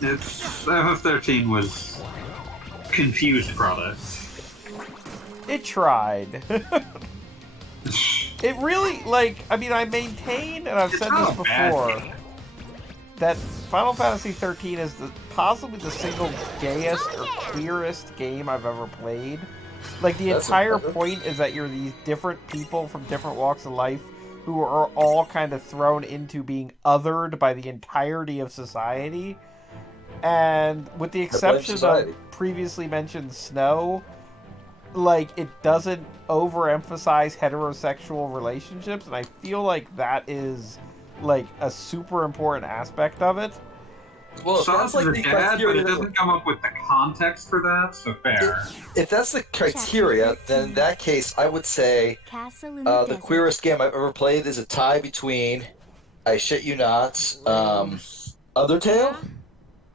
FF13 was confused product. It tried. It really, I maintain, and I've said this before, that Final Fantasy 13 is possibly the single gayest or queerest game I've ever played. Like, the entire point is that you're these different people from different walks of life who are all kind of thrown into being othered by the entirety of society. And with the exception of previously mentioned Snow, it doesn't overemphasize heterosexual relationships, and I feel like that is, a super important aspect of it. Well, sounds like the criteria, but it doesn't come up with the context for that, so fair. If that's the criteria, then in that case, I would say the queerest game I've ever played is a tie between, I shit you not, Undertale?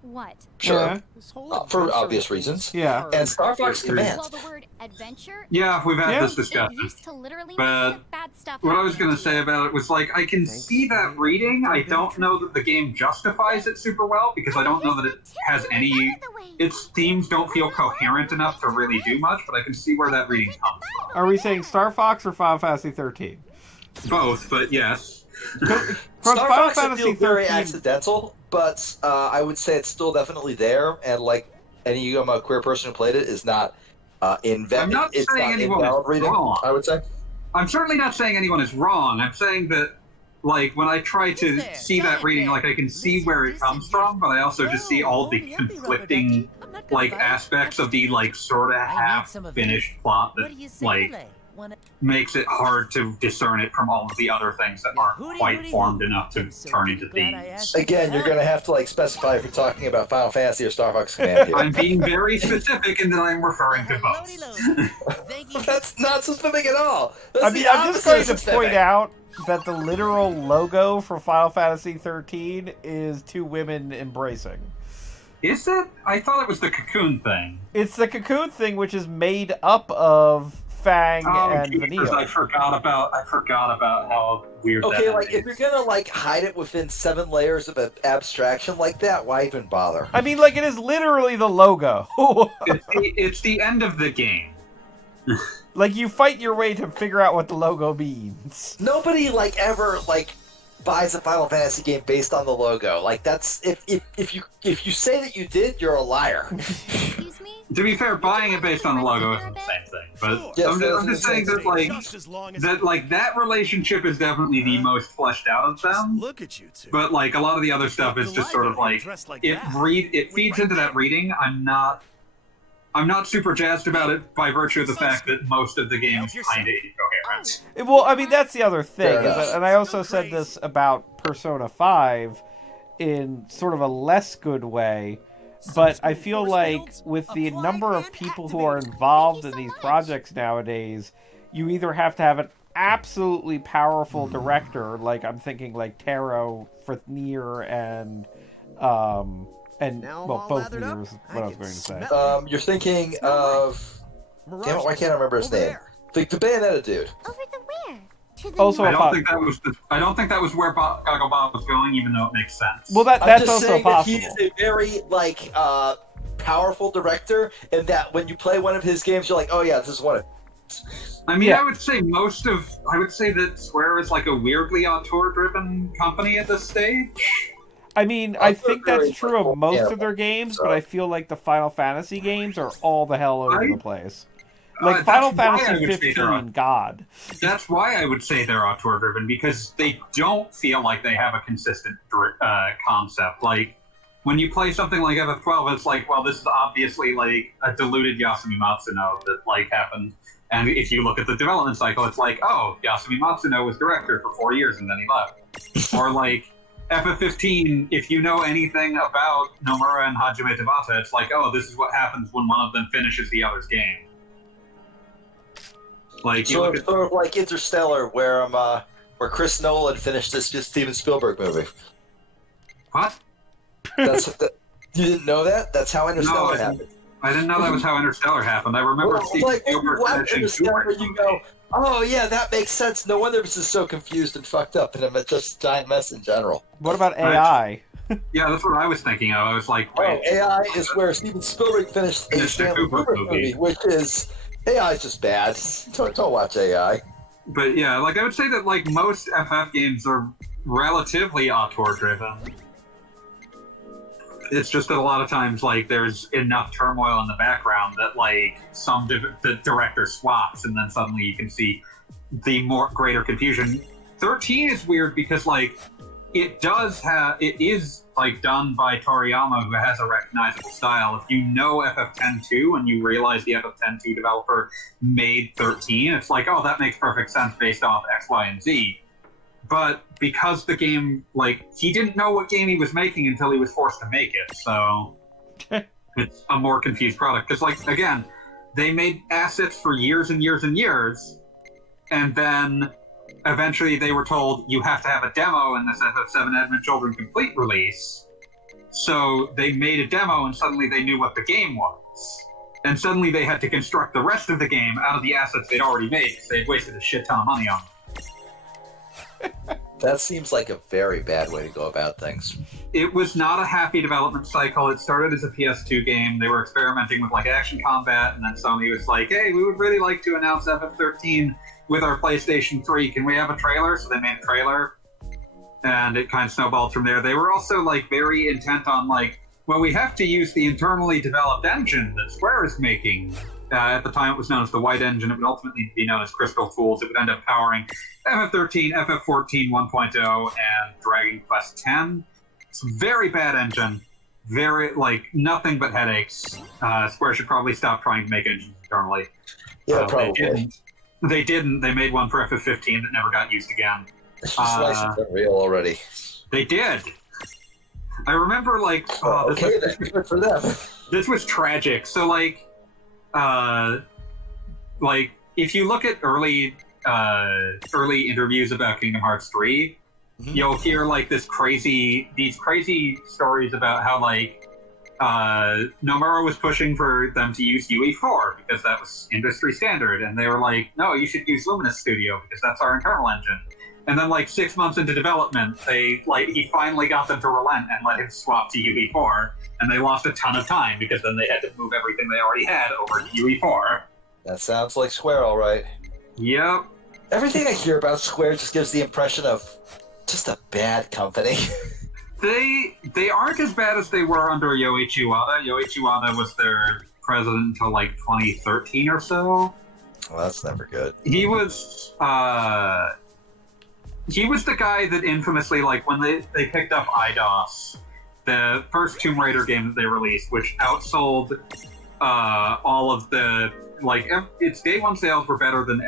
What? Sure. For obvious reasons. Yeah. And Star Fox Command. Well, the word adventure. Yeah, we've had this discussion. But what I was going to say about it was, I can see that reading. I don't know that the game justifies it super well, because I don't know that it has any... Its themes don't feel coherent enough to really do much, but I can see where that reading comes from. Are we saying Star Fox or Final Fantasy 13? Both, but yes. Star Fox I feel very accidental, but I would say it's still definitely there, and any queer person who played it is not I'm not saying anyone is wrong. I would say. I'm certainly not saying anyone is wrong. I'm saying that, when I try to see that reading, I can see where it comes from, but I also just see all the conflicting, aspects of the, sort of half-finished plot that, makes it hard to discern it from all of the other things that aren't quite formed enough to turn into themes. Again, you're going to have to specify if you're talking about Final Fantasy or Star Fox Command here. I'm being very specific in that I'm referring to both. That's not specific at all. I'm just going to point out that the literal logo for Final Fantasy 13 is two women embracing. Is it? I thought it was the cocoon thing. It's the cocoon thing, which is made up of Fang and Vanille. I forgot about how weird that is. If you're gonna hide it within 7 layers of an abstraction like that, why even bother? I mean, it is literally the logo. it's the end of the game. You fight your way to figure out what the logo means. Nobody ever buys a Final Fantasy game based on the logo. That's if you say that you did, you're a liar. Excuse me? To be fair, buying it based on the logo isn't the same thing. But yes, I'm just saying that that relationship is definitely the most fleshed out of them. Look at you two. But a lot of the other stuff is just sort of it feeds into that reading. I'm not super jazzed about it by virtue of the fact that most of the game is kind of incoherent. Well, I mean, that's the other thing. And I also said this about Persona 5 in sort of a less good way. But I feel with the number of people who are involved in these projects nowadays, you either have to have an absolutely powerful director, I'm thinking Taro for Nier and both Nier is what I was going to say. You're thinking of... Damn it, why can't I remember his name? The Bayonetta dude. Over the where? Also, I don't think that was where Goggle Bob was going, even though it makes sense. Well, that's also possible. He's a very powerful director, and that when you play one of his games, you're like, oh yeah, this is one of. I mean, I would say that Square is a weirdly auteur-driven company at this stage. I mean, I think that's true of most of their games, but I feel the Final Fantasy games are all the hell over the place. Final Fantasy 15, God. That's why I would say they're auteur-driven, because they don't feel like they have a consistent concept. When you play something like FF12, it's well, this is obviously a diluted Yasumi Matsuno that happened. And if you look at the development cycle, it's oh, Yasumi Matsuno was director for 4 years and then he left. Or FF15, if you know anything about Nomura and Hajime Tabata, it's oh, this is what happens when one of them finishes the other's game. Sort of like Interstellar, where Chris Nolan finished this Steven Spielberg movie. What? You didn't know that? That's how Interstellar happened. I didn't know that was how Interstellar happened. I remember Steven Spielberg finishing Interstellar, you go, oh yeah, that makes sense. No wonder this is so confused and fucked up, and it's just a giant mess in general. What about AI? Yeah, that's what I was thinking of. I was like, Oh, wait, AI is where Steven Spielberg finished a Mr. Stanley Kubrick Kubrick movie. movie, which is AI is just bad. Don't watch AI. but yeah, like I would say that like most FF games are relatively auteur driven. It's just that a lot of times like there's enough turmoil in the background that like the director swaps and then suddenly you can see the greater confusion. 13 is weird because like it is like done by Toriyama, who has a recognizable style. If you know FF10-2 and you realize the FF10-2 developer made 13, it's like, oh, that makes perfect sense based off X, Y, and Z. But because the game, like, he didn't know what game he was making until he was forced to make it, so it's a more confused product. Because, like, again, they made assets for years and years and years, and then eventually they were told, you have to have a demo in this FF7 Advent Children Complete release. So they made a demo, and suddenly they knew what the game was. And suddenly they had to construct the rest of the game out of the assets they'd already made, because they'd wasted a shit ton of money on them. That seems like a very bad way to go about things. It was not a happy development cycle. It started as a PS2 game. They were experimenting with like action combat, and then Sony was like, hey, we would really like to announce FF13 with our PlayStation 3. Can we have a trailer? So they made a trailer, and it kind of snowballed from there. They were also like very intent on like, well, we have to use the internally developed engine that Square is making. At the time, it was known as the White Engine. It would ultimately be known as Crystal Tools. It would end up powering FF13, FF14 1.0, and Dragon Quest X. It's a very bad engine. Very, like, nothing but headaches. Square should probably stop trying to make engines internally. Yeah, probably. They didn't. They made one for FF15 that never got used again. It's just licensed Unreal already. They did. I remember, like... okay, that's good for them. This was tragic. So, like, if you look at early interviews about Kingdom Hearts 3, you'll hear like these crazy stories about how like Nomura was pushing for them to use UE4 because that was industry standard, and they were like, no, you should use Luminous Studio because that's our internal engine. And then like 6 months into development, he finally got them to relent and let him swap to UE4, and they lost a ton of time because then they had to move everything they already had over to UE4. That sounds like Square, all right. Yep. Everything I hear about Square just gives the impression of just a bad company. They aren't as bad as they were under Yoichi Wada. Yoichi Wada was their president until like 2013 or so. Well, that's never good. He was the guy that infamously, like, when they picked up IDOS, the first Tomb Raider game that they released, which outsold all of the, like, its day one sales were better than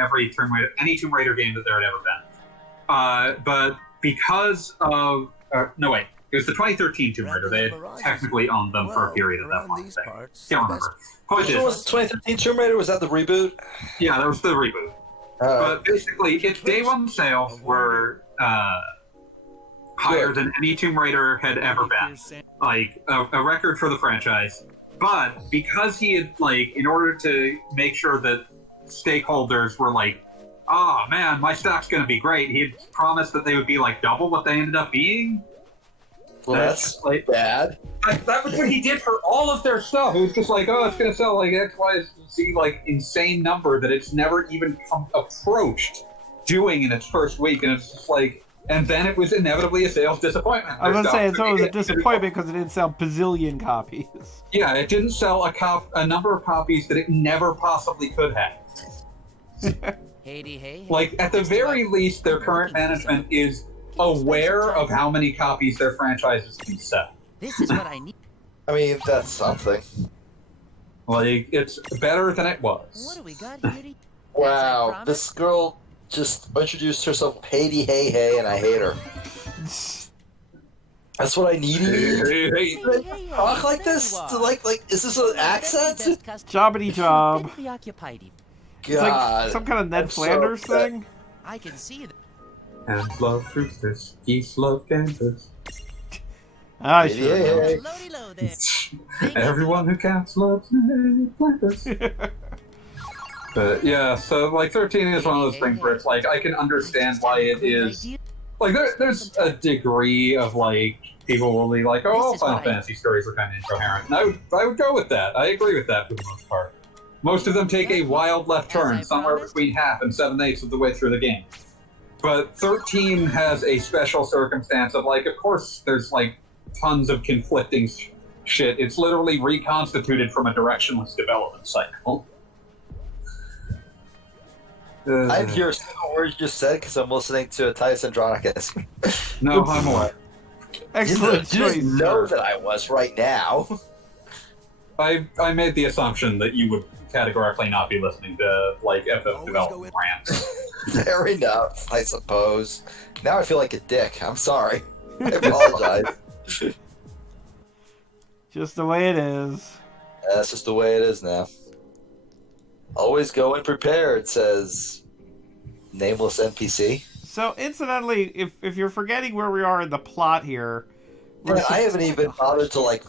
any Tomb Raider game that there had ever been. But because of... no, wait. It was the 2013 Tomb Raider. They had technically owned them for a period at that point. Can't remember. Point is, was 2013 Tomb Raider? Was that the reboot? Yeah, that was the reboot. But basically, its day one sales were higher than any Tomb Raider had ever been. Like, a record for the franchise. But because he had, like, in order to make sure that stakeholders were like, oh man, my stock's gonna be great, he had promised that they would be like double what they ended up being. Well, that's like bad. That was what he did for all of their stuff. It was just like, oh, it's gonna sell like X, Y, Z, like insane number that it's never even approached doing in its first week, and it's just like, and then it was inevitably a sales disappointment. I was gonna say, it's always a disappointment because it didn't sell bazillion copies. Yeah, it didn't sell a number of copies that it never possibly could have. Like, at the very least, their current management is aware of how many copies their franchises can sell. This is what I need. I mean, that's something. Like, it's better than it was. What do we got here? Wow, this girl just introduced herself Haiti Hey Hey, and I hate her. That's what I needed. Hey. Talk like this? Like, is this an accent? Jobbity job. Preoccupied him. It's like some kind of Ned Flanders thing. I can see that. And love Rufus, geese love Kansas. I sure know. Hey. Loady low there. Everyone who counts loves Ned Flanders. But yeah, so like 13 is one of those things where it's like, I can understand why it is. like there's a degree of like people will be like, oh, all Final Fantasy stories are kind of incoherent. And I would go with that. I agree with that for the most part. Most of them take a wild left turn, somewhere between half and 7/8 of the way through the game. But 13 has a special circumstance of like, of course, there's like tons of conflicting shit. It's literally reconstituted from a directionless development cycle. I'm hearing what words you just said because I'm listening to Titus Andronicus. No, I'm aware. Excellent You choice. didn't know that I was right now. I made the assumption that you would categorically not be listening to like FF development rants. Fair enough, I suppose. Now I feel like a dick. I'm sorry. I apologize. Just the way it is. That's just the way it is now. Always go in prepared, says nameless NPC. So, incidentally, if you're forgetting where we are in the plot here, Man, I haven't even bothered to like,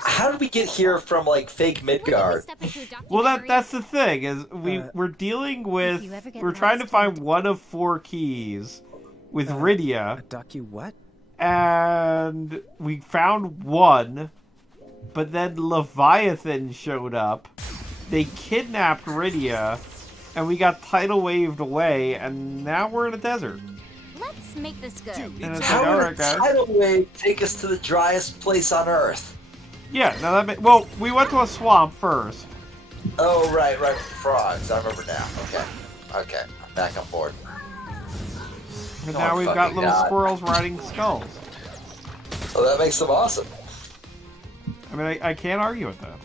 how did we get here from like fake Midgard? well, that's the thing is we're dealing with we're trying to find one of 4 keys with Rydia. A docu what? And we found one, but then Leviathan showed up. They kidnapped Rydia, and we got tidal waved away, and now we're in a desert. Let's make this good. And it's like, How all would right, a guys. tidal wave take us to the driest place on Earth? Yeah, now that well, we went to a swamp first. Oh, right, frogs. I remember now. Okay, I'm back on board. And Oh, now we've got fucking little God. squirrels riding skulls. So that makes them awesome. I mean, I can't argue with that.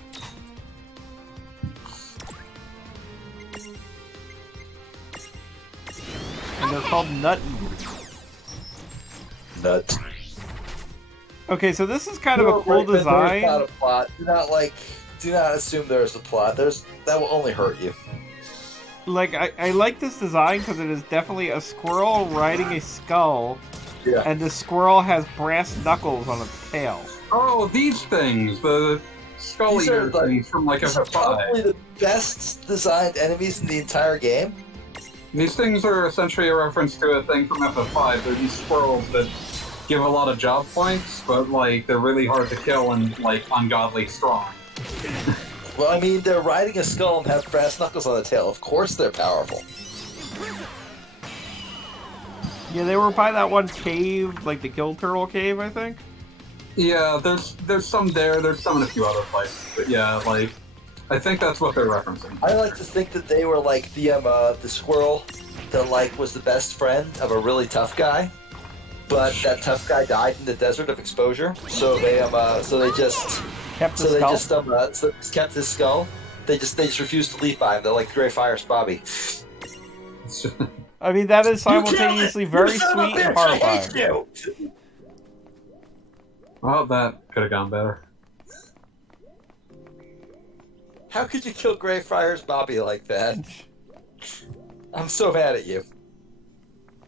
And they're called nut eaters. Nuts. Okay, so this is kind of a cool There's design. not a plot. Do not assume there's a plot. That will only hurt you. Like, I like this design because it is definitely a squirrel riding a skull, Yeah. and the squirrel has brass knuckles on its tail. Oh, these things, the skull These are, eater like- things from like These are FF5. probably the best designed enemies in the entire game. These things are essentially a reference to a thing from FF5. They're these squirrels that give a lot of job points, but like they're really hard to kill and like ungodly strong. Well, I mean, they're riding a skull and have brass knuckles on the tail. Of course they're powerful. Yeah, they were by that one cave, like the Kill Turtle cave, I think. Yeah, there's some there. There's some in a few other places, but yeah, like I think that's what they're referencing. I like to think that they were like the squirrel that like was the best friend of a really tough guy, but that tough guy died in the desert of exposure. So they just Kept the skull. kept his skull. They just refused to leave by him. They're like Gray Fire's Bobby. I mean, that is You killed simultaneously it! very You son of a sweet and bitch! I hate horrifying. you! Well, that could have gone better. How could you kill Gray Fire's Bobby like that? I'm so mad at you.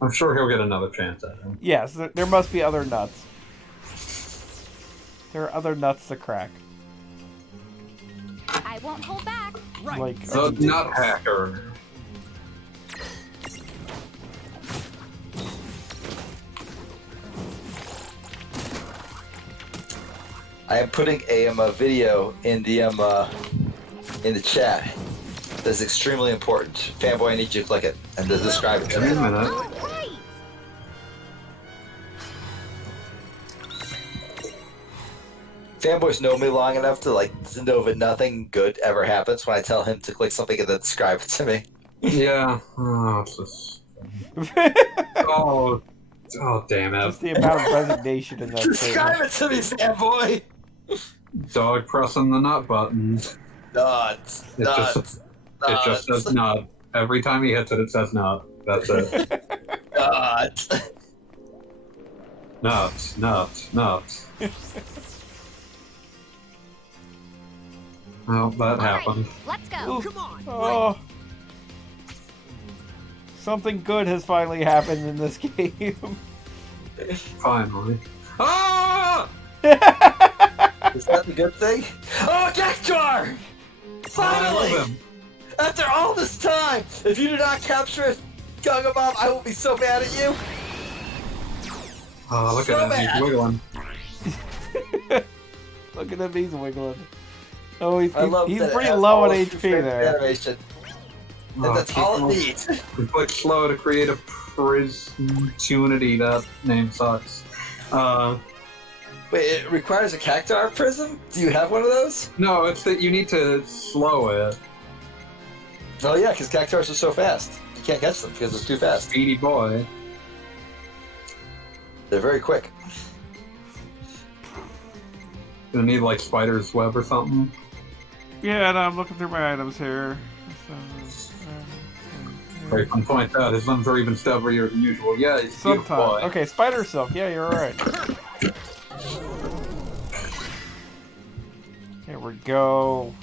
I'm sure he'll get another chance at him. Yes, there must be other nuts. There are other nuts to crack. I won't hold back. Like, The Nut Hacker. I am putting a video in the chat. That's extremely important. Fanboy, I need you to click it and to describe it to Give me me. a minute. Right. Fanboys know me long enough to know that nothing good ever happens when I tell him to click something and then describe it to me. Yeah. Oh, it's just... oh, damn it. just the amount of resignation in that Describe statement. it to me, fanboy. Dog pressing the nut button. Nuts. It just says nut. Every time he hits it, it says nut. That's it. Nuts. Nuts, nuts, nuts. Well, that All right, happened. let's go. Ooh. Come on. Oh. Something good has finally happened in this game. Finally. Ah! Is that the good thing? Oh, cactuar! I Finally! love him. After all this time, if you do not capture it, Goggle Bob, I will be so mad at you. Oh, look at him. He's wiggling. Look at him, he's wiggling. Oh, he's that pretty it has low all on of HP your there. Animation. Oh, And that's all it needs. We click slow to create a prismunity. That name sucks. Wait, it requires a cactuar prism? Do you have one of those? No, it's that you need to slow it. Oh yeah, because cactuars are so fast. You can't catch them because it's too fast. Speedy boy. They're very quick. Gonna need like spider's web or something. Yeah, no, I'm looking through my items here. Right, can point out his limbs are even stubbier than usual. Yeah, he's a beautiful boy. Sometimes. Okay, spider silk. Yeah, you're right. Here we go.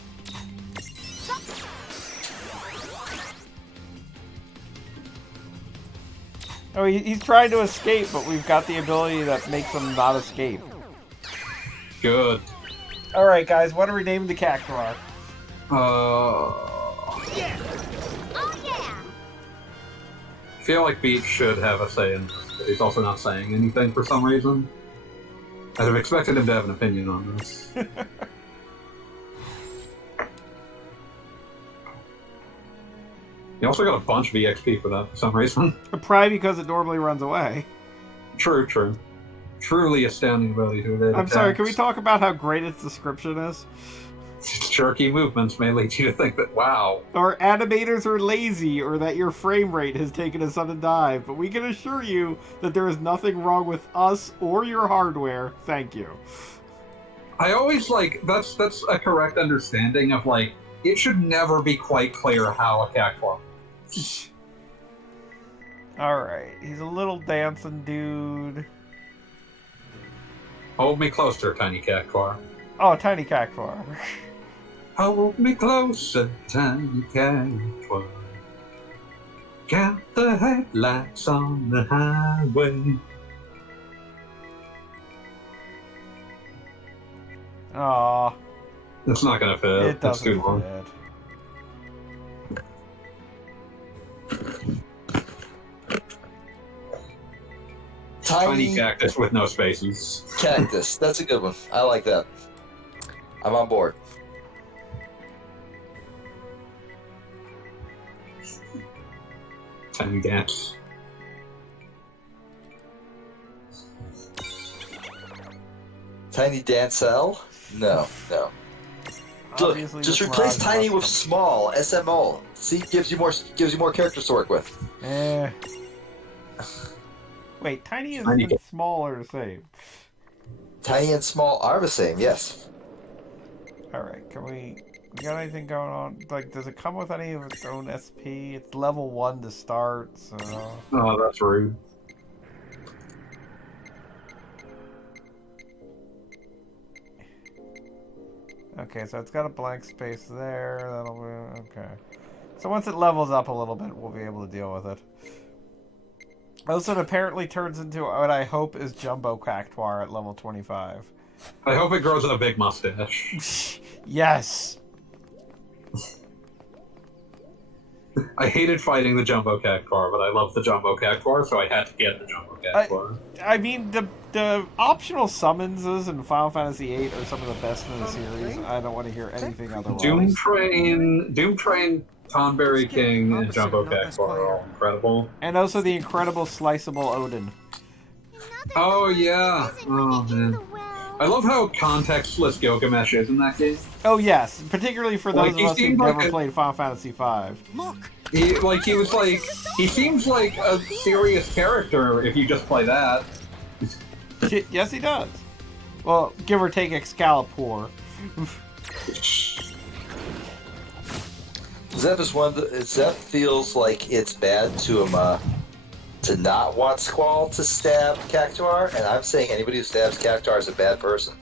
Oh, he's trying to escape, but we've got the ability that makes him not escape. Good. Alright, guys, what are we naming the cactuar? Oh yeah. I feel like Beach should have a say in this, but he's also not saying anything for some reason. I'd have expected him to have an opinion on this. He also got a bunch of EXP for that for some reason. Probably because it normally runs away. True, true. Truly astounding ability to evade I'm sorry, attacks. can we talk about how great its description is? Jerky movements may lead you to think that, wow. Our animators are lazy, or that your frame rate has taken a sudden dive, but we can assure you that there is nothing wrong with us or your hardware. Thank you. I always that's a correct understanding of it should never be quite clear how a cactuar. Alright, he's a little dancing dude. Hold me closer, tiny cactuar. Oh, tiny cactuar. Hold me closer, tiny cactuar. Count the headlights on the highway. Aw, It's not gonna fit. it That's too doesn't long. fit. Tiny cactus with no spaces. Cactus. That's a good one. I like that. I'm on board. Tiny dance. Tiny Dancel? No, no. Look, Obviously, just this replace Mirage Tiny is with small, SMO. See, gives you more characters to work with. Eh. Wait, tiny Tiny and small are the same. Tiny and small are the same, yes. Alright, we got anything going on? Does it come with any of its own SP? It's level 1 to start, so... Oh, that's rude. Okay, so it's got a blank space there, that'll be... okay. So once it levels up a little bit, we'll be able to deal with it. Also, it apparently turns into what I hope is Jumbo Cactuar at level 25. I hope it grows a big mustache. Yes! I hated fighting the Jumbo Cactuar, but I love the Jumbo Cactuar, so I had to get the Jumbo Cactuar. I mean, the optional summons in Final Fantasy VIII are some of the best in the series. I don't want to hear anything otherwise. Doom Train, Tonberry King, and Jumbo Cactuar are all incredible. And also the incredible Sliceable Odin. Oh yeah, oh man. I love how contextless Gilgamesh is in that game. Oh yes, particularly for those of us who've never like played Final Fantasy V. Look! He seems like a serious character if you just play that. Yes, he does. Well, give or take Excalibur. Zeph is one. Zeph feels like it's bad to to not want Squall to stab Cactuar, and I'm saying anybody who stabs Cactuar is a bad person.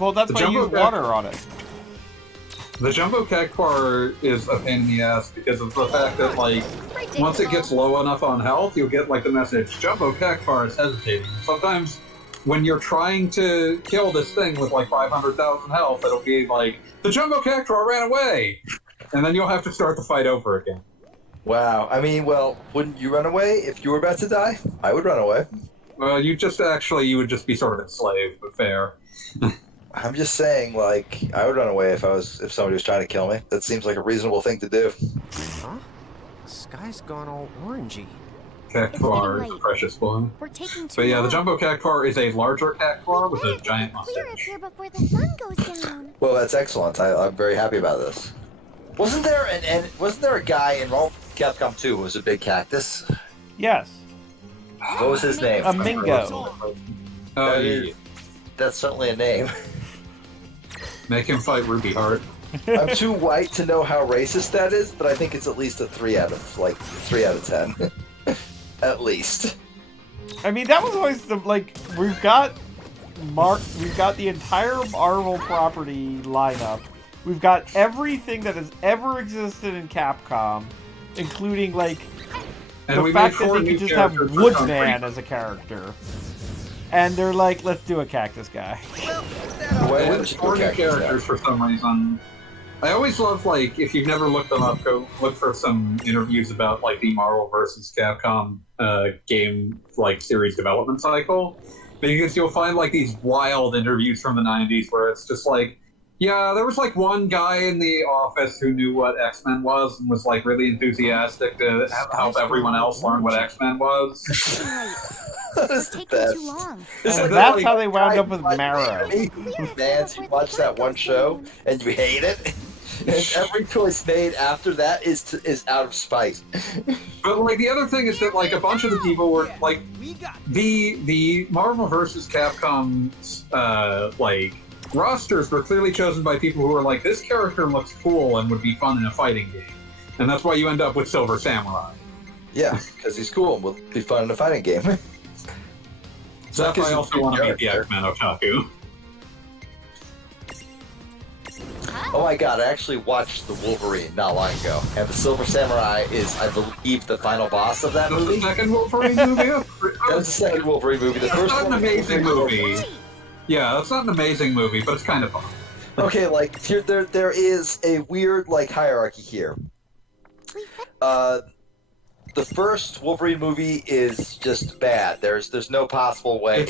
Well, that's why you use water on it. The Jumbo Cactuar is a pain in the ass because of the fact that, once it gets low enough on health, you'll get, the message, Jumbo Cactuar is hesitating. Sometimes, when you're trying to kill this thing with, 500,000 health, it'll be the Jumbo Cactuar ran away! And then you'll have to start the fight over again. Wow. I mean, well, wouldn't you run away if you were about to die? I would run away. Well, you would just be sort of enslaved, but fair. I'm just saying, like, I would run away if somebody was trying to kill me. That seems like a reasonable thing to do. Huh? The sky's gone all orangey. Cactuar It's is a getting precious boy. We're taking too But yeah, the long. jumbo cactuar is a larger cactuar with a giant Clear up mustache. here before the sun goes down. Well, that's excellent. I'm very happy about this. Wasn't there a guy in Capcom 2 who was a big cactus? Yes. What was his name? A Mingo. Oh, yeah. That's certainly a name. Make him fight Ruby Heart. I'm too white to know how racist that is, but I think it's at least a 3 out of 10. At least. I mean, that was always the we've got the entire Marvel property lineup. We've got everything that has ever existed in Capcom, including And the we fact made that 4 they new could just have characters for Woodman some as a character. And they're like, let's do a cactus guy. Why They had wouldn't you 4 go new cactus now? characters for some reason. I always love, if you've never looked them up, go look for some interviews about, the Marvel vs. Capcom game, series development cycle. Because you'll find, these wild interviews from the 90s where it's just yeah, there was, one guy in the office who knew what X-Men was and was, really enthusiastic to help everyone else learn what X-Men was. That We're is the taking best. too long. It's And like that's that, how they wound up guy with who Marrow. Fans, you watch that one show and you hate it, and every choice made after that is out of spite. But the other thing is that a bunch of the people were the Marvel vs. Capcom rosters were clearly chosen by people who were this character looks cool and would be fun in a fighting game, and that's why you end up with Silver Samurai. Yeah, because he's cool and will be fun in a fighting game. That's why I also want to meet the X-Men Otaku. Oh my god, I actually watched the Wolverine not long ago, and the Silver Samurai is, I believe, the final boss of that That was the movie. second Wolverine movie. That was the second Wolverine movie. The That's first not an one amazing movie. Yeah, that's not an amazing movie, but it's kind of fun. Okay, here there is a weird hierarchy here. The first Wolverine movie is just bad. There's no possible way.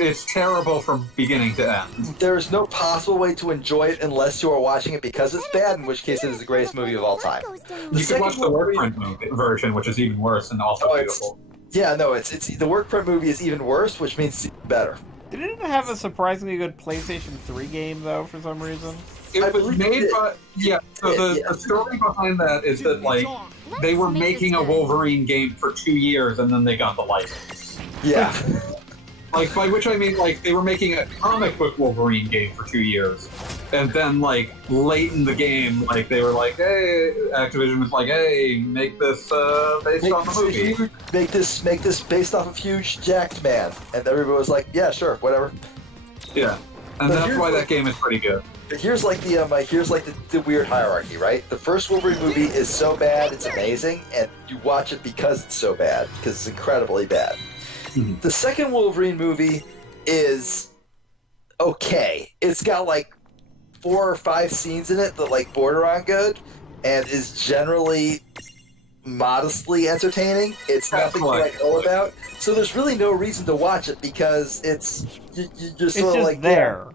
It's terrible from beginning to end. There is no possible way to enjoy it unless you are watching it because it's bad, in which case it is the greatest movie of all time. You can watch the work print version, which is even worse and also beautiful. Yeah, no, it's the work print movie is even worse, which means it's even better. Did it have a surprisingly good PlayStation 3 game, though, for some reason? It was believe made it- by the story behind that is that they were making a Wolverine game for 2 years and then they got the license. Yeah. By which I mean they were making a comic book Wolverine game for 2 years, and then late in the game they were hey, Activision was hey, make this based on the movie. Make this based off of huge jacked man, and everybody was yeah, sure, whatever. Yeah, and But that's here's why that game is pretty good. But here's the weird hierarchy, right? The first Wolverine movie is so bad it's amazing, and you watch it because it's so bad, because it's incredibly bad. Mhm. The second Wolverine movie is okay. It's got 4 or 5 scenes in it that border on good, and is generally modestly entertaining. It's nothing to know about, so there's really no reason to watch it because you're It's sort of just there.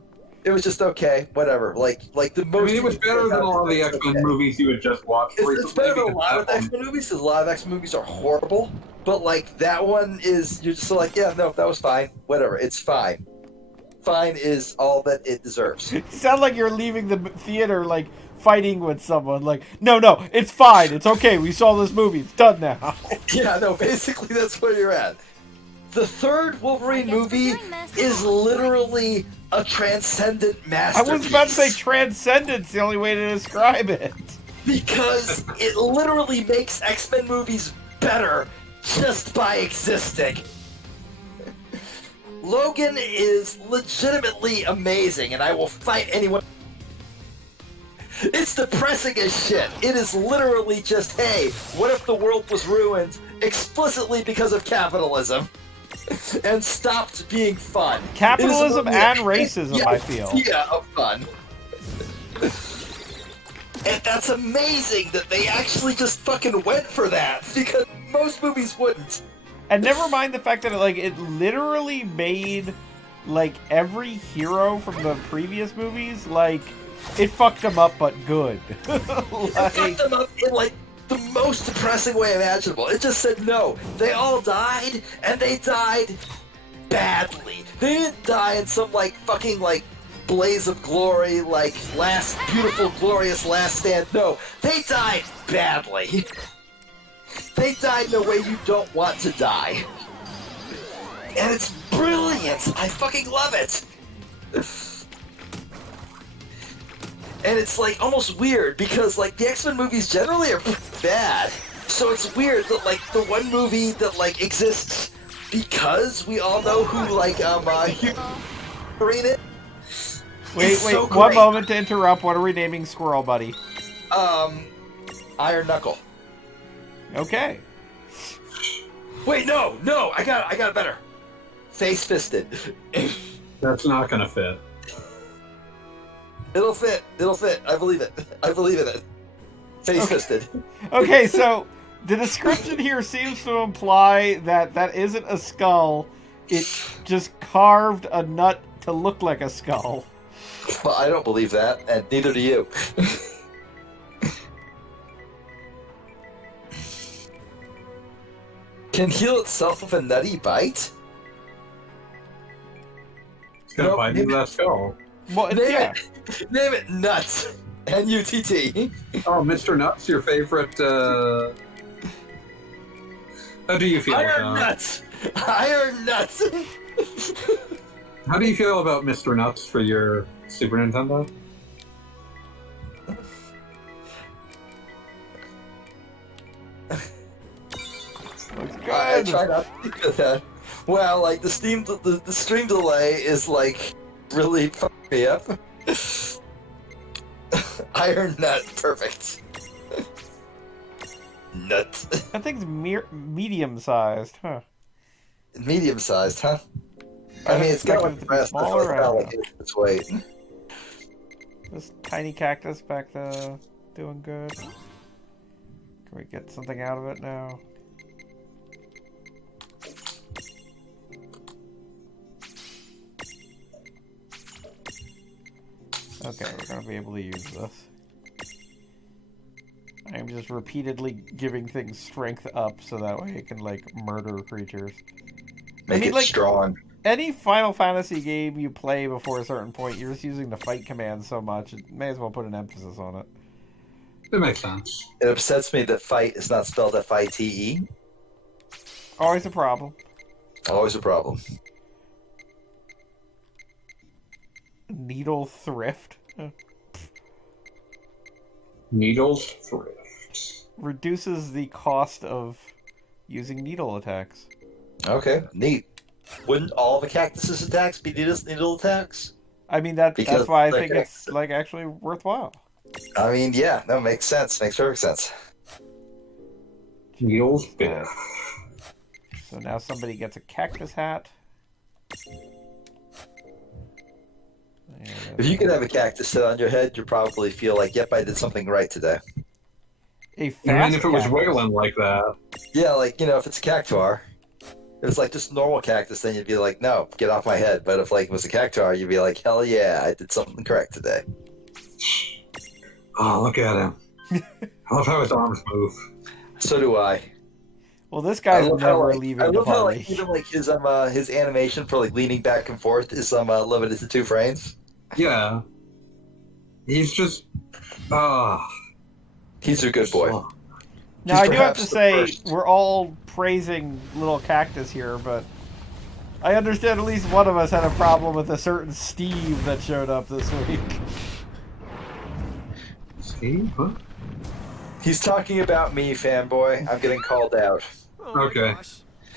It was just okay, whatever. The most. I mean, it was better than a lot of the X-Men movies you had just watched recently. It's better than a because lot of that one- X-Men movies because a lot of X-Men movies are horrible. But that one is you're just yeah, no, that was fine. Whatever, it's fine. Fine is all that it deserves. You sound like you're leaving the theater fighting with someone. No, it's fine. It's okay. We saw this movie. It's done now. Yeah, no, basically that's where you're at. The third Wolverine movie is literally a transcendent I masterpiece. was about to say transcendence. The only way to describe it. Because it literally makes X-Men movies better just by existing. Logan is legitimately amazing, and I will fight anyone. It's depressing as shit. It is literally just, hey, what if the world was ruined explicitly because of capitalism and stopped being fun? Capitalism It is and literally a racism, I feel. idea of fun. And that's amazing that they actually just fucking went for that, because most movies wouldn't. And never mind the fact that it literally made like every hero from the previous movies it fucked them up, but good. It fucked them up in like the most depressing way imaginable. It just said no. They all died, and they died badly. They didn't die in some like fucking like blaze of glory, like last beautiful, glorious last stand. No, they died badly. They died in a way you don't want to die. And it's brilliant! I fucking love it! And it's like almost weird because like the X-Men movies generally are bad. So it's weird that like the one movie that like exists because we all know who like Hugh it. Wait, so one great. moment to interrupt. What are we naming Squirrel Buddy? Iron Knuckle. Okay. Wait, no, I got it better. Face Fisted. That's not gonna fit. It'll fit. I believe it. I believe in it. Face Fisted. Okay, so the description here seems to imply that isn't a skull. It just carved a nut to look like a skull. Well, I don't believe that, and neither do you. Can heal itself with a nutty bite? It's gonna bite into that skull. Well, yeah. Name it Nuts. N-U-T-T. Oh, Mr. Nuts, your favorite, How do you feel Iron about Nuts! Iron Nuts! How do you feel about Mr. Nuts for your Super Nintendo? I try not to think of that. Well, like the stream delay is like really fucking me up. Iron Nut, perfect. Nut. That thing's medium-sized, huh? Medium-sized, huh? I mean, it's got like breast. I feel like about like its weight. This tiny cactus back there doing good. Can we get something out of it now? Okay, we're gonna be able to use this. I'm just repeatedly giving things strength up so that way it can, like, murder creatures. Make it strong. Any Final Fantasy game you play before a certain point, you're just using the fight command so much, it may as well put an emphasis on it. It makes sense. It upsets me that fight is not spelled F-I-T-E. Always a problem. Always a problem. Needle Thrift. Needles Thrift. Reduces the cost of using needle attacks. Okay, neat. Wouldn't all the cactus's attacks be needle attacks? I mean, that's why I think it's, like, actually worthwhile. I mean, yeah, that makes sense. Makes perfect sense. Needles Biff. So now somebody gets a cactus hat. If you could have a cactus sit on your head, you'd probably feel like, yep, I did something right today. Even if it was wailing like that. Yeah, like, you know, if it's a cactuar. If it's like just a normal cactus, then you'd be like, no, get off my head. But if like it was a cactuar, you'd be like, hell yeah, I did something correct today. Oh, look at him. I love how his arms move. So do I. Well, this guy's never leaving the I love how party. like even like his animation for like leaning back and forth is limited to 2 frames. Yeah. He's just he's a good boy. Now, I do have to say, we're all praising little cactus here, but I understand at least one of us had a problem with a certain Steve that showed up this week. Steve? Huh? He's talking about me, fanboy. I'm getting called out. Okay.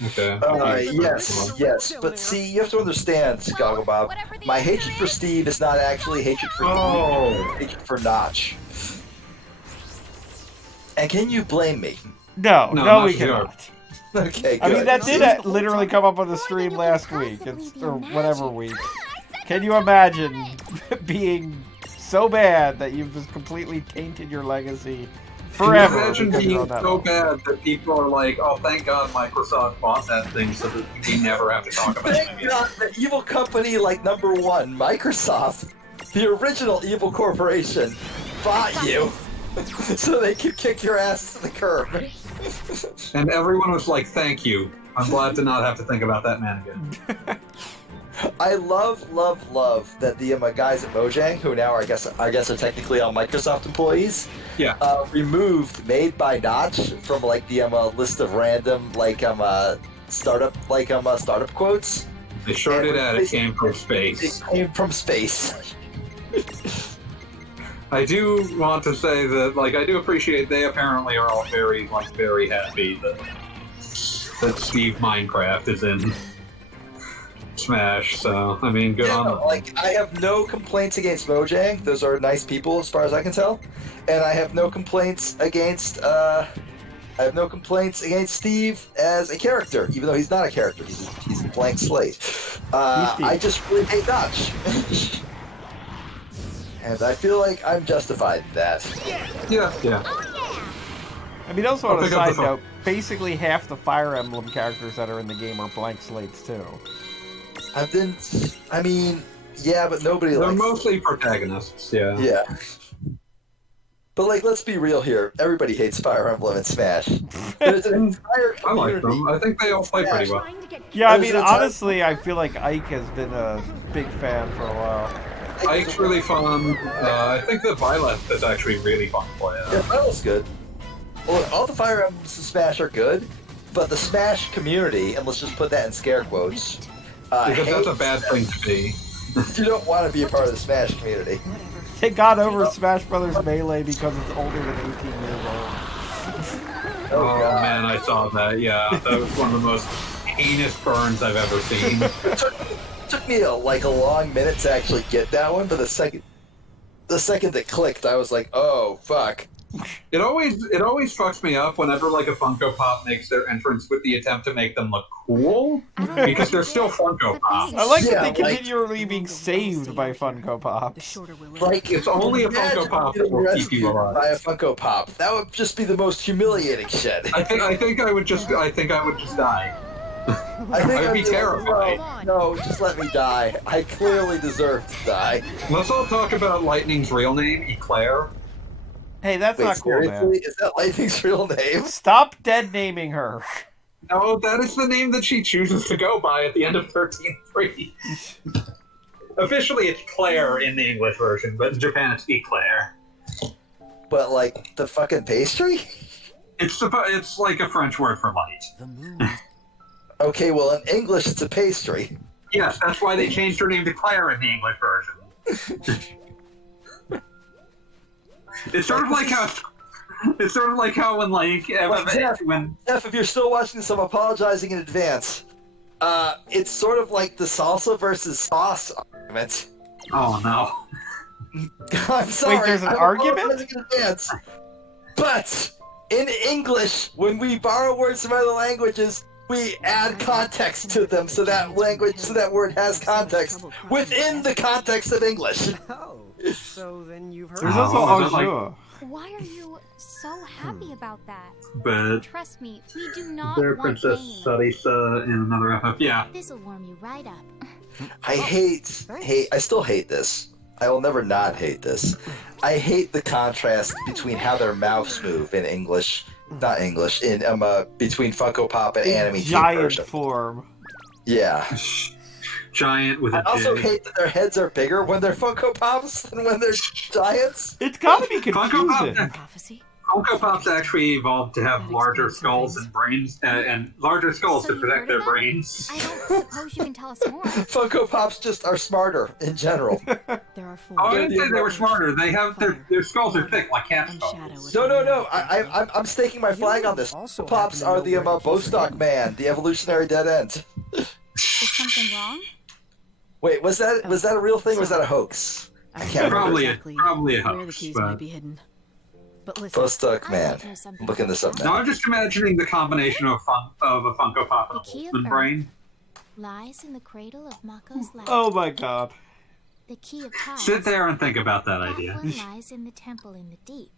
Okay. Yes. But see, you have to understand, Goggle Bob. My hatred for Steve is not actually hatred for Steve. Hatred for Notch. And can you blame me? No, we cannot. Okay, good. I mean, that did literally come up on the stream last week, or whatever week. Can you imagine being so bad that you've just completely tainted your legacy Forever. Imagine because being of that so long. bad that people are like, "Oh, thank God Microsoft bought that thing so that we never have to talk about it." Thank God the evil company like number one, Microsoft, the original evil corporation, bought you so they could kick your ass to the curb. And everyone was like, "Thank you. I'm glad to not have to think about that man again." I love that the guys at Mojang, who now I guess are technically all Microsoft employees, Yeah. removed "Made by Notch" from like the list of random startup startup quotes. They sure did add it came from It space. came from space. I do want to say that, like, I do appreciate they apparently are all very happy that Steve Minecraft is in Smash. So, I mean, good on them. Like, I have no complaints against Mojang. Those are nice people, as far as I can tell, and I have no complaints against Steve as a character, even though he's not a character. He's a blank slate. I just really hate Notch. And I feel like I'm justified in that. Yeah. I mean, also I'll on a pick up the side phone. note, basically half the Fire Emblem characters that are in the game are blank slates too. Yeah, but nobody They're likes mostly protagonists, yeah. Yeah. But, like, let's be real here. Everybody hates Fire Emblem and Smash. There's an entire I like community. them. I think they all play pretty well. Yeah, I There's mean, a time- honestly, I feel like Ike has been a big fan for a while. Ike's really fun. I think the Violet is actually really fun to play. Yeah, Violet's good. Well, all the Fire Emblems in Smash are good, but the Smash community, and let's just put that in scare quotes, Because that's a hates bad thing to be. You don't want to be a part of the Smash community. They got over Smash Brothers Melee because it's older than 18 years old. Oh God. man, I saw that. Yeah, that was one of the most heinous burns I've ever seen. It took me a long minute to actually get that one, but the second it clicked, I was like, oh fuck. It always fucks me up whenever like a Funko Pop makes their entrance with the attempt to make them look cool, because they're still Funko Pops. I like Yeah, that they like- continually being saved by Funko Pops. Like, It's only a Funko imagine Pop that getting will keep you rescued alive. by a Funko Pop. That would just be the most humiliating shit. I think I would just die. I think I'd be like, terrified. No, just let me die. I clearly deserve to die. Let's all talk about Lightning's real name, Eclair. Hey, that's Wait, not cool, seriously? man. Is that Lightning's real name? Stop dead naming her. No, that is the name that she chooses to go by at the end of 13.3. Officially, it's Claire in the English version, but in Japan, it's Eclair. But like the fucking pastry? It's like a French word for light. The moon. Okay, well in English it's a pastry. Yes, that's why they changed her name to Claire in the English version. It's sort of like how when Jeff, if you're still watching this, I'm apologizing in advance. It's sort of like the salsa versus sauce argument. oh no. I'm sorry. there's an I'm argument? apologizing in advance. But in English, when we borrow words from other languages, we add context to them so that word has context within the context of English. Oh, so then you've heard. There's Oh, also is it like- Azure. Why are you so happy about that? But Trust me, we do not their want Princess pain. Sarisa in another FF. Yeah. This'll warm you right up. I still hate this. I will never not hate this. I hate the contrast between how their mouths move in English, not English, in between Funko Pop and Anime Team Giant version. form. Yeah. Giant with I a also J. hate that their heads are bigger when they're Funko Pops than when they're giants. It's gotta be Funko Pop, confusing. Prophecy. Funko Pops actually evolved to have larger skulls and brains, and larger skulls So to you protect heard their of that? brains. I don't suppose you can tell us more. Funko Pops just are smarter in general. There are four. Oh, I didn't say they were smarter. They have their skulls are thick like cat skulls. No. I'm staking my flag on this. Funko Pops are the Bostock Man, the evolutionary dead end. Is something wrong? Wait, was that a real thing or was that a hoax? I can't remember. Probably a where the hoax. keys But... might be hidden. But listen, Bostock I Man. might know something. Looking this up No, now. I'm just imagining the combination of a Funko Pop and The a key of Wolfman Earth. brain. Lies in the cradle of Mako's lab. Oh my god. The key of tides. Sit there and think about that idea. That one lies in the temple in the deep.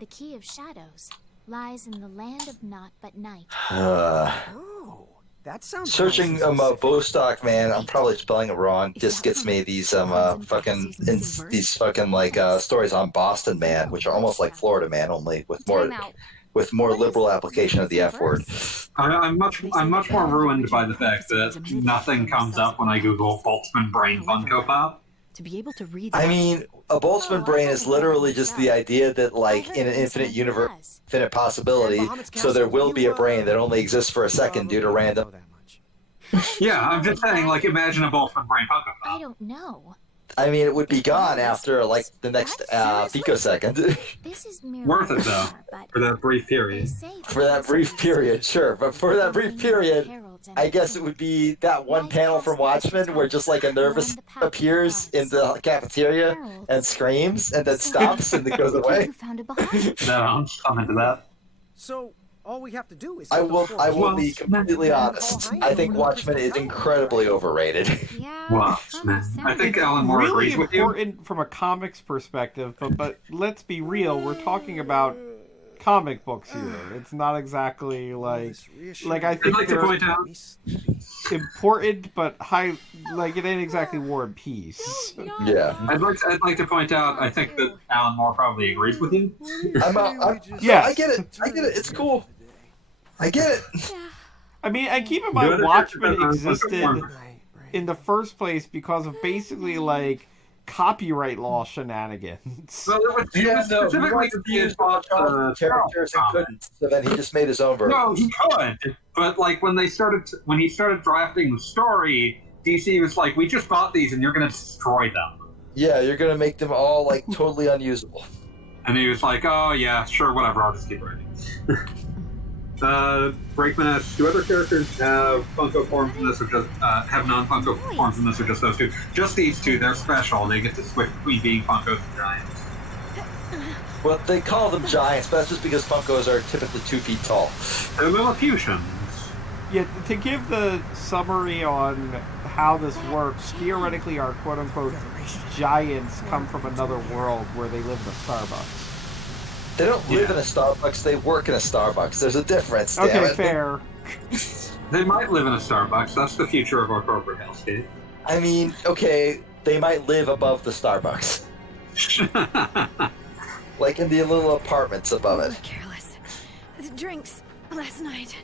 The key of shadows lies in the land of naught but night. Oh, that sounds Searching nice and specific. Bostock, man, I'm probably spelling it wrong. Just gets me these fucking like stories on Boston Man, which are almost like Florida Man, only with more liberal application of the F word. I'm much more ruined by the fact that nothing comes up when I Google Boltzmann Brain Funko Pop. To be able to read. I mean, a Boltzmann brain is literally just the idea that, like, in an infinite universe, infinite possibility, so there will be a brain that only exists for a second due to random. Yeah, I'm just saying, like, imagine a Boltzmann Brain Funko I Pop. don't know. I mean, it would be gone after, like, the next picosecond. This is merely Worth it, though, rumor, but for that brief they period. say For that brief period, sure. But for that brief period, I guess it would be that one panel from Watchmen where just, like, a nervous appears in the cafeteria and screams and then stops and then goes away. You found it behind. No, I'm into that. So all we have to do is. I will be completely honest. I think Watchmen is incredibly overrated. Yeah. Well, man, I think Alan Moore Really agrees with you. important from a comics perspective, but let's be real. We're talking about comic books here. It's not exactly like I I'd think like to they're point out, important, but it ain't exactly War and Peace. Yeah. I'd like to point out, I think that Alan Moore probably agrees with you. Yes. I get it. It's cool. I get it. I mean, and keep in The mind, other Watchmen characters are existed Funko in the first place because of basically, like, copyright law shenanigans. Well, it was specifically he wanted to use characters and couldn't, so then he just made his own version. No, he could, but like when he started drafting the story, DC was like, "We just bought these, and you're going to destroy them." Yeah, you're gonna make them all like totally unusable. And he was like, "Oh yeah, sure, whatever. I'll just keep writing." Brakeman asks, "Do other characters have Funko forms in this, or just have non-Funko forms in this, or just those two?" Just these two. They're special. They get to switch between being Funkos and Giants. Well, they call them giants, but that's just because Funkos are typically 2 feet tall. They're Lilliputians. Yeah, to give the summary on how this works, theoretically our quote-unquote giants come from another world where they live in a Starbucks. They don't live in a Starbucks, they work in a Starbucks. There's a difference, damn Okay, it. fair. They might live in a Starbucks. That's the future of our corporate hellscape. I mean, okay, they might live above the Starbucks. Like in the little apartments above it. Careless. The drinks last night.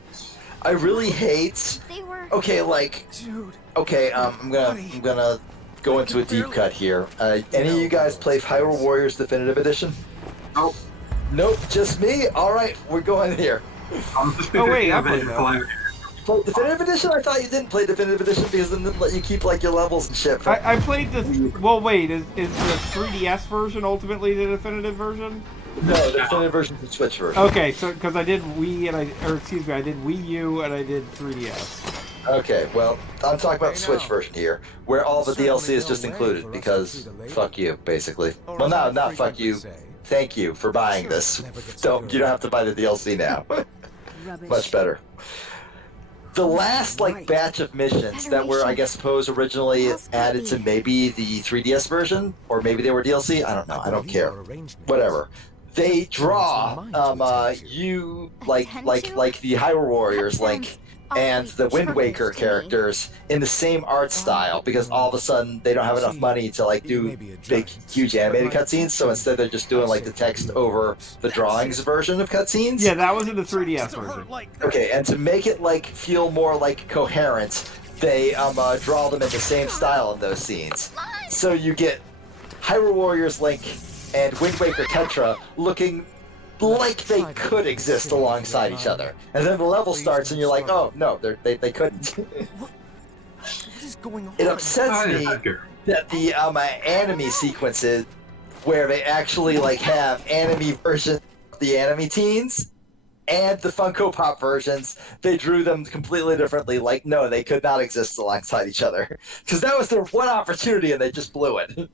I really hate... They were. Okay, like... Dude. Okay, I'm gonna go into a deep cut here. Any of you guys play Hyrule Warriors Definitive Edition? Nope. Nope, just me? Alright, we're going here. I'm just Oh, wait, thinking I of played it. that. Play Definitive Edition? I thought you didn't play Definitive Edition because then they let you keep like your levels and shit. I played the... Well, wait, is the 3DS version ultimately the definitive version? No, the Definitive version is the Switch version. Okay, so, because I did Wii I did Wii U and I did 3DS. Okay, well, I'm talking about the Switch version here, where all the DLC is just included, because fuck you, basically. Well, no, not fuck you. Thank you for buying this. You don't have to buy the DLC now. Much better. The last, like, batch of missions that were, I guess, originally added to maybe the 3DS version, or maybe they were DLC, I don't know, I don't care. Whatever. They draw, you, like the Hyrule Warriors, like, and the Wind Waker characters in the same art style, because all of a sudden they don't have enough money to like do big, huge animated cutscenes, so instead they're just doing like the text over the drawings version of cutscenes. Yeah, that was in the 3DS version. Okay, and to make it like feel more like coherent, they draw them in the same style in those scenes. So you get Hyrule Warriors Link and Wind Waker Tetra looking like they could exist alongside each other. And then the level starts and you're like, oh, no, they couldn't. What is going on? It upsets me that the anime sequences where they actually like have anime versions of the anime teens and the Funko Pop versions, they drew them completely differently. Like, no, they could not exist alongside each other. Because that was their one opportunity and they just blew it.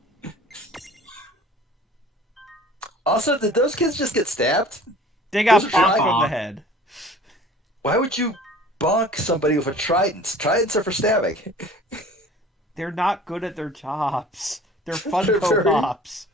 Also, did those kids just get stabbed? They got Those are bonked giant. on the head. Why would you bonk somebody with a trident? Tridents are for stabbing. They're not good at their jobs. They're They're Funko very- Pops.